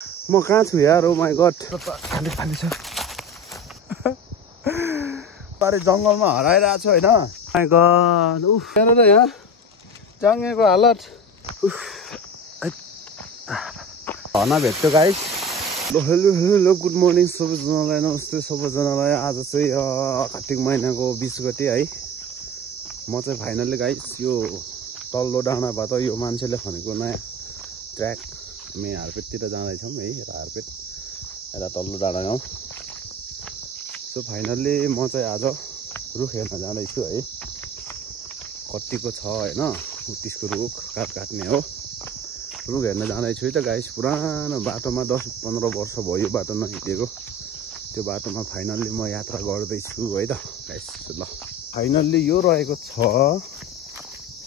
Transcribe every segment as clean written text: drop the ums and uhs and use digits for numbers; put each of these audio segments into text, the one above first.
म कहाँ छु यार ओ माई गड खाली खाली छ पारे जङ्गलमा हराइरहेको छु होइन माई गड उफ हेर न यहाँ जाङ्गेको हालत हना भेट्यो गाइस ल हेलो हेलो गुड मर्निङ सबैजनालाई नमस्ते सबैजनालाई आज चाहिँ कार्तिक महिनाको 20 गते है म चाहिँ फाइनल्ली गाइस यो तल्लो डाँडाबाट यो मान्छेले भनेको नयाँ ट्र्याक हामी हार्पेटतिर जाँदैछौँ है हार्पेट यता तल्लो डाँडा गाउँ सो फाइनल्ली म चाहिँ आज रुख हेर्न जाँदैछु है कतिको छ होइन त्यसको रुख काट्ने हो रुख हेर्न जाँदैछु है त गाइस पुरानो बाटोमा 10-15 वर्ष भयो बाटो नहिँडेको त्यो बाटोमा फाइनल्ली म यात्रा गर्दैछु है त गाइस ल फाइनल्ली यो रहेको छ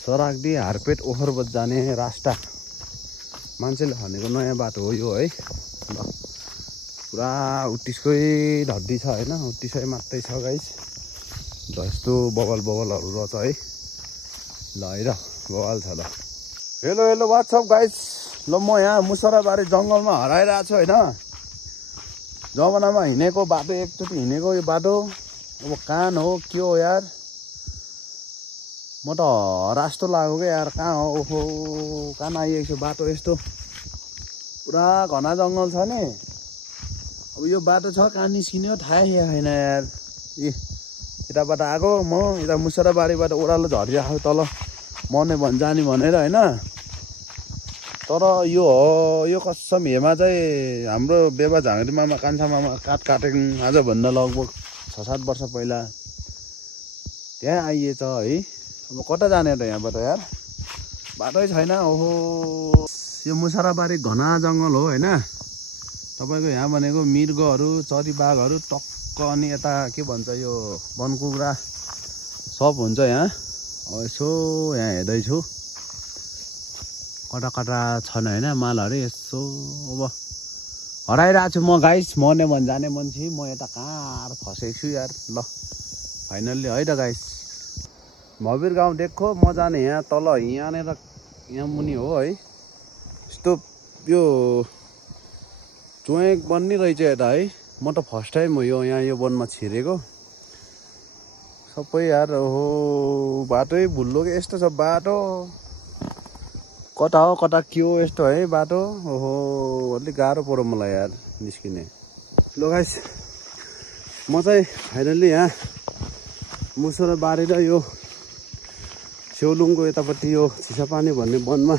सराकडी हार्पेट ओखरबट जाने रास्ता मान्छेले भनेको नयाँ बाटो हो यो है ल पुरा उत्तिसकै ढड्डी छ होइन उत्तिसै मात्रै छ गाइस जस्तो बगलहरू रहेछ है ल है र बवाल छ ल हेलो हेलो वाट्सअप गाइस ल म यहाँ मुसराबारी जङ्गलमा हराइरहेको छु होइन जमानामा हिँडेको बाटो एकचोटि हिँडेको यो बाटो अब कहाँ हो के हो यार म त हरास्तो लाग्यो क्या यार कहाँ हो ओहो कहाँ आइएको छु बाटो यस्तो पुरा घना जङ्गल छ नि अब यो बाटो छ कहाँ निस्किने थाहै छैन यार यताबाट आएको म यता मुसराबारीबाट ओह्रालो झरिरहेको तल मर्ने जाने भनेर होइन तर यो हो यो कसम हेमा चाहिँ हाम्रो बेबा झाँगरी मामा कान्छा मामा काटेको आजभन्दा लगभग 6-7 वर्ष पहिला त्यहाँ आइएछ है अब कता जाने त यहाँबाट यार बाटै छैन ओहो यो मुसराबारी घना जङ्गल हो होइन तपाईँको यहाँ भनेको मृगहरू चरीबाघहरू टक्क अनि यता के भन्छ यो वनकुखुरा सब हुन्छ यहाँ यसो यहाँ हेर्दैछु कता कता छन् होइन मालहरू यसो अब हराइरहेको छु म गाइस मर्ने जाने मान्छे म यता कहाँ फसेको छु यार ल फाइनल्ली है त गाइस भबिर गाउँ देखो म जाने यहाँ तल यहाँनिर यहाँ मुनि हो है यस्तो यो चोएक बन्ने रहेछ यता है म त फर्स्ट टाइम हो यो यहाँ यो वनमा छिरेको सबै यार ओहो बाटै भुल्लो कि यस्तो छ बाटो कता हो कता के हो यस्तो है बाटो ओहो अलिक गाह्रो पऱ्यो मलाई यार निस्किने ल गाइस म चाहिँ फाइनल्ली यहाँ मुसराबारी र यो सेउलुङको यतापट्टि यो चिसापानी भन्ने वनमा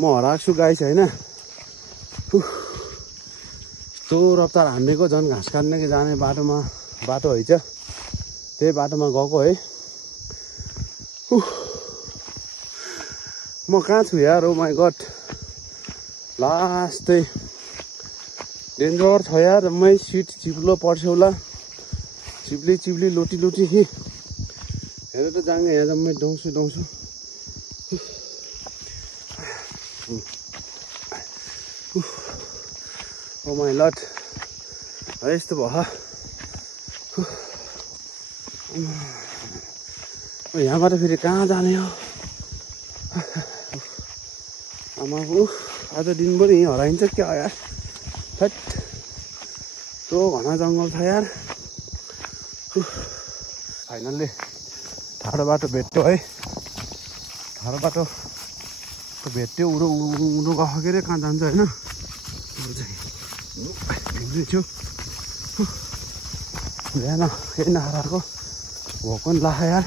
म हराएको छु गाइस होइन यस्तो रफ्तार हान्नेको झन् घाँस काट्ने कि जाने बाटोमा बाटो है छ त्यही बाटोमा गएको है म कहाँ छु यार ओ माई गड लास्टै डेन्जर छ यार मै सिट चिप्लो पर्स्यौला चिप्ली लोटी हेर त जाँगे यहाँ जम्मै डौँछु ओ माई लट यस्तो भयो यहाँबाट फेरि कहाँ जाने हो आमा आज दिनभरि यहीँ हराइन्छ क्या यार हट त्यो घना जङ्गल छ यार फाइनल्ली ठाडो बाटो भेट्यो है ठाडो बाटो भेट्यो उडो गएको के अरे कहाँ जान्छ होइन हिँड्दैछु बिहान केही नखाएको भोक पनि लाग्यो यार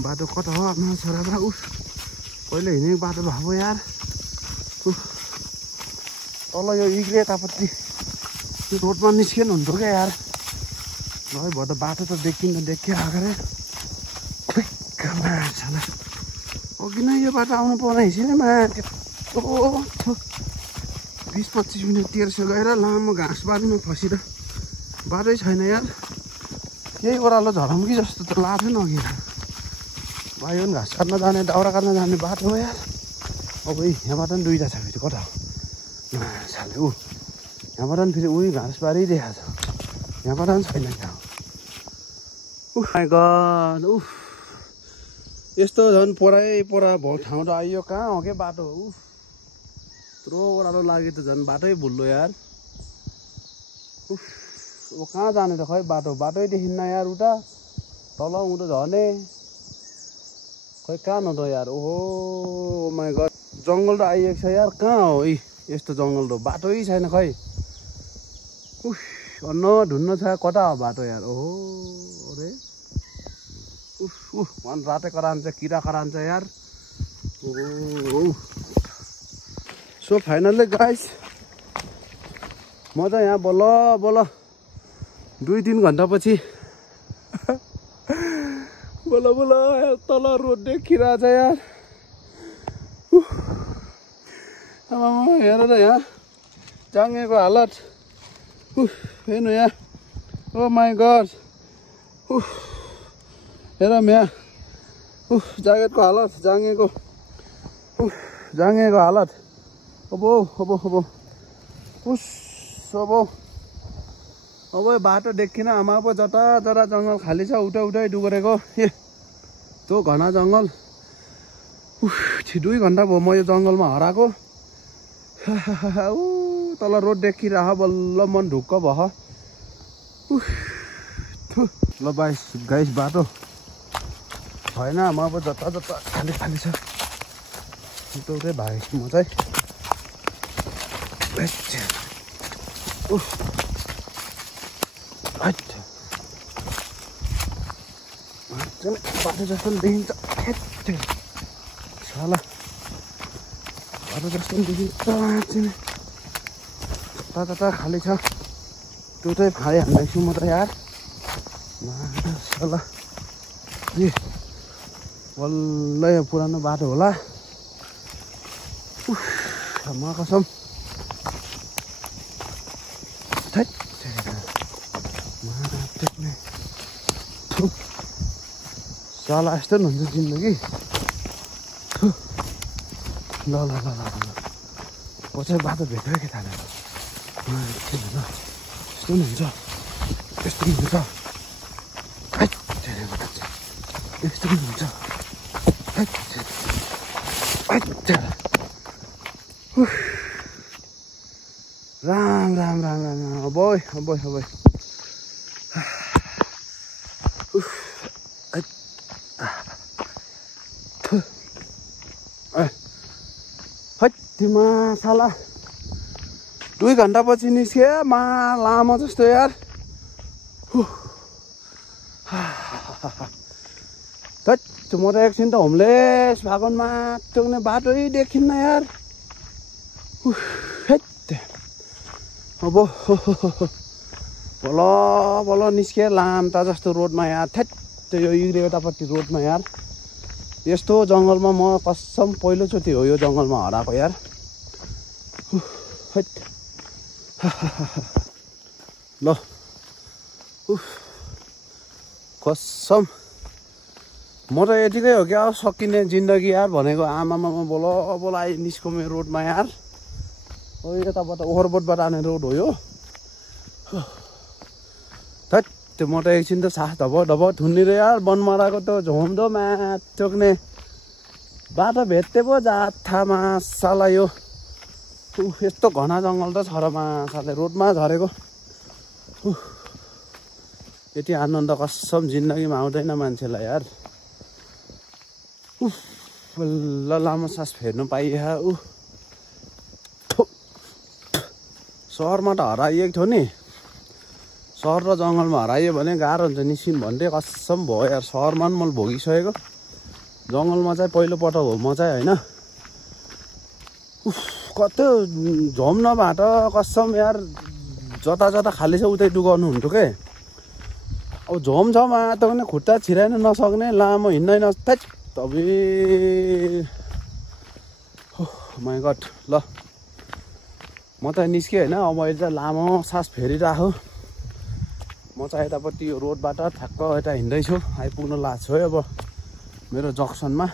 बाटो कता हो आफ्नो छोरा पहिला हिँडेको बाटो भएको यार तल यो इग्ले यतापट्टि त्यो रोडमा निस्किनु हुन्थ्यो क्या यार ल है भयो त बाटो त देखिआएको अरे अघि नै यो बाटो आउनु पर्ने हिँड्ने त्यत्रो 20-25 मिनट तेर्सो गएर लामो घाँस बारीमा फसिर बाटै छैन यार यही ओह्रालो झरम कि जस्तो त लाग्थ्यो नि अघि भाइ पनि घाँस काट्न जाने दाउरा काट्न जाने बाटो हो यार अब यहाँबाट पनि दुईवटा छ फेरि कता साले यहाँबाट पनि फेरि उही घाँसबारी देखाएको छ यहाँबाट पनि छैन त्यहाँ माई गड यस्तो झन् पोरा भयो ठाउँ त आइयो कहाँ हो क्या बाटो यत्रो ओह्रालो लाग्यो त झन् बाटै भुल्लो यार। उफ, अब कहाँ जाने त खै बाटै देखिन्न यार। उता तल उँधो झर्ने खै कहाँ न त यार। ओहो माई गड, जङ्गल त आइएको छ यार। कहाँ हो यस्तो जङ्गल त, बाटै छैन खै। उफ, अन्न ढुन्न छ, कता हो बाटो यार। ओहो अरे उफ उफ, भन रातै करान्छ, किरा करान्छ यार। ओहो सो फाइनल्ली गाइस, म त यहाँ बल्ल बल्ल 2-3 घन्टापछि बल्ल बल्ल तल रोड देखिरहेछ यार। आमामा हेर त यहाँ जाङ्गेको हालत। हेर्नु यहाँ, ओ माई गड। हेर यहाँ ज्याकेटको हालत, जाङ्गेको हालत। अब बाटो देखिन आमा पो। जता जता जङ्गल खाली छ, उठै डुगरेको। त्यो घना जङ्गल। 2 घन्टा भयो म यो जङ्गलमा हराएको। तल रोड देखिरह, बल्ल मन ढुक्क भयो। ल गाइस बाटो भएन, म अब जता जता खाली छ। उठै भागेछु म चाहिँ। बाटो जस्तो देखिन्छ, साला बाटो जस्तो देखिन्छ। जता खाली छ, टुटै फाँडे हान्दैछु म त यार। साला बल्ल यो पुरानो बाटो होला। म कसम साला यस्तो नि हुन्छ जिन्दगी। ल पछि बाटो भेट्यो के थाहा यस्तो नि हुन्छ, यस्तो नि हुन्छ, यस्तो नि हुन्छ। राम अबोय हत्तीमा साला 2 घन्टा पछि निस्के मा लामो जस्तो यार। म त एकछिन त होमलेस भागनमा टोक्ने बाटै देखिन्न यार। अब बल्ल निस्के लाम्ता जस्तो रोडमा यार। यो युग्रेटापट्टि रोडमा यार। यस्तो जङ्गलमा म कसम पहिलोचोटि हो यो जङ्गलमा हराएको यार। ल कसम म त यतिकै हो क्या सकिने जिन्दगी यार भनेको। आमामा बोल आइ निस्को मेरो रोडमा यार। यताबाट ओभरबोटबाट आने रोड हो यो। त्यो म त एकछिन त सास धब थुन्ने रे यार। बनमराको त झोम्दो टोक्ने बाटो भेट्टे पो जाथामा साला। यो यस्तो घना जङ्गल त छ र साले रोडमा झरेको। यति आनन्द कसम जिन्दगीमा आउँदैन मान्छेलाई यार। बल्ल लामो सास फेर्नु पाइयो। सहरमा त हराइएको थियो नि। सहर र जङ्गलमा हराइयो भने गाह्रो हुन्छ निस्किनु भन्दै कसम भयो यार। सहरमा पनि मैले भोगिसकेको, जङ्गलमा चाहिँ पहिलोपटक हो म चाहिँ होइन। कति झोम्न बाटो कसम यार। जता खाली छ उतै डुगाउनु हुन्छ के। अब झोम छ त पनि खुट्टा छिराइन नसक्ने, लामो हिँड्नै तबे माई गड। ल म त निस्केँ होइन। अब मैले चाहिँ लामो सास फेरिरहेको। म चाहिँ यतापट्टि यो रोडबाट ठ्याक्क यता हिँड्दैछु। आइपुग्नु लाग्छु है अब मेरो जक्सनमा।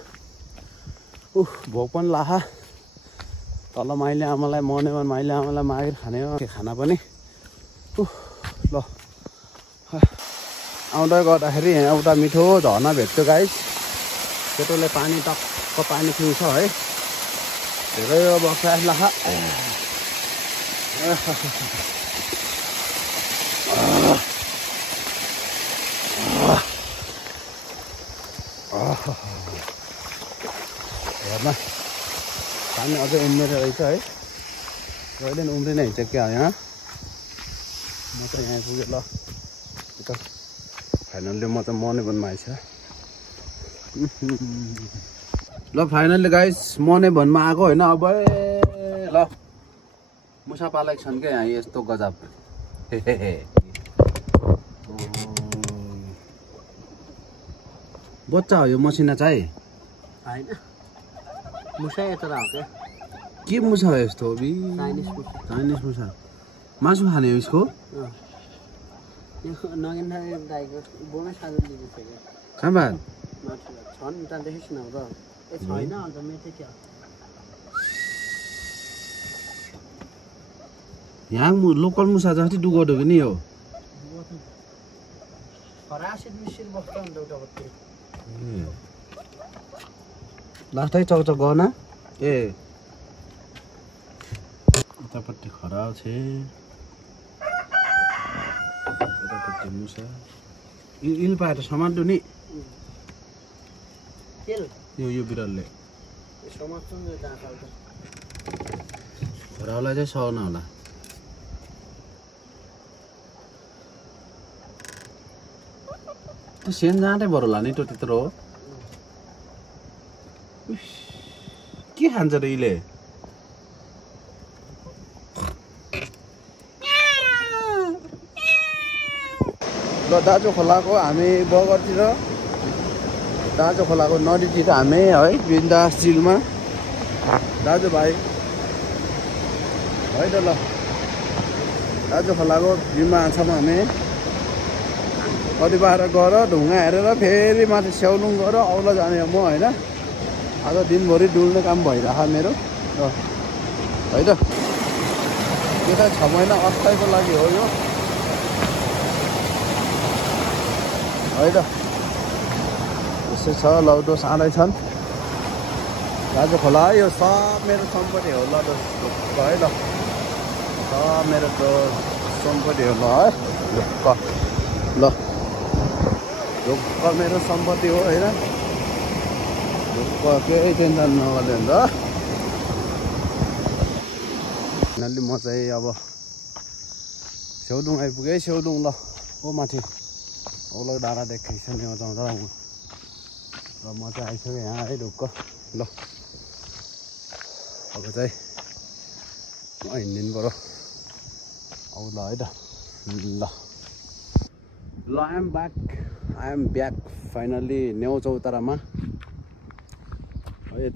भोक पनि लाखा। तल माइली आमालाई माइली आमालाई मागेर खाने हो के खाना पनि। ल आउँदै गर्दाखेरि यहाँ एउटा मिठो झर्ना भेट्यो गाइस। केटोले पानी टक्क पानी पिउँछ है। धेरै बक्सा ल हेर्न पानी अझै उम्रेर रहेछ है कहिले पनि उम्रिनै हुन्छ क्या यहाँ म त यहाँ पुगेँ ल फाइनल्ली म त मनै वनमा आइछ ल फाइनल्ली गाइस मनै वनमा आएको होइन अब ल मुसा पालेको छन् क्या यहाँ यस्तो गजब बच्चा हो यो मसिना चाहिँ होइन मुसा यता हो क्या के मुसा हो यस्तो चाइनिज मुसा मासु खाने हो यसको नगेन्दा गाईको बोमै साधन दिएको छ क्या कहाँबाट छन् त्यहाँ देखेको न र ए छैन अन्त मेटै क्या यहाँ लोकल मुसा जस्तै डुगोट हो नि हो फरासित मिसिर बस्छ अन्त उतापट्टि लास्टै चौचक गन ए उतापट्टि खराब छ उतापट्टि मुसा इल पाएर समात्नु नि यो बिरलले खराबलाई चाहिँ सहन होला त्यो सेन जाँदै बरु होला नि त्यो त्यत्रो हो के खान्छ र इले ल दाजु खोलाको हामी बगरतिर दाजु खोलाको नदीतिर हामी है बिन्दास चिलमा दाजुभाइ है त ल दाजु खोलाको भ्यूमा छौँ हामी कतिबार गएर ढुङ्गा हेरेर फेरि माथि स्याउलुङ गएर औला जाने म होइन आज दिनभरि डुल्ने काम भइरह मेरो है त यो त 6 महिना अस्थायीको लागि हो यो है त यसो छ लौटो साँदै छन् दाजु खोला यो सब मेरो सम्पत्ति हो ल है ल सब मेरो त सम्पत्ति हो ल है ल ढुक्क मेरो सम्पत्ति हो होइन ढुक्क केही टेन्सन नगर्ने हुन्छ फाइनल्ली म चाहिँ अब स्याउलुङ आइपुगेँ स्याउलुङ ल ओ माथि औलो डाँडा देखेको छ नि जाउँदा र म चाहिँ आइसकेँ यहाँ है ढुक्क ल अब चाहिँ म हिँडिदिनु पऱ्यो औला है त ल आई एम ब्याक फाइनल्ली नेउ चौतारामा है त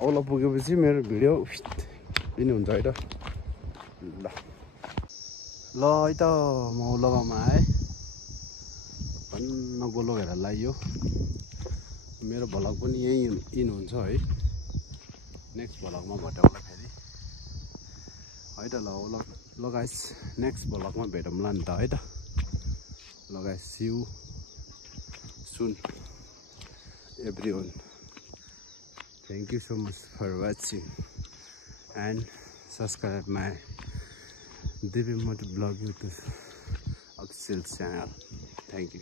औला पुगेपछि मेरो भिडियो पनि हुन्छ है त ल है त म औलागाउँमा आएँ भन्न गोलो हेरेर लाग्यो मेरो भ्लग पनि यही इन हुन्छ है नेक्स्ट भ्लगमा भेटौँला फेरि है त ल गाइस नेक्स्ट भ्लगमा भेटौँला नि त है त ल guys see you soon everyone Thank you so much for watching and subscribe my Divi Moto Blog YouTube official channel. Thank you.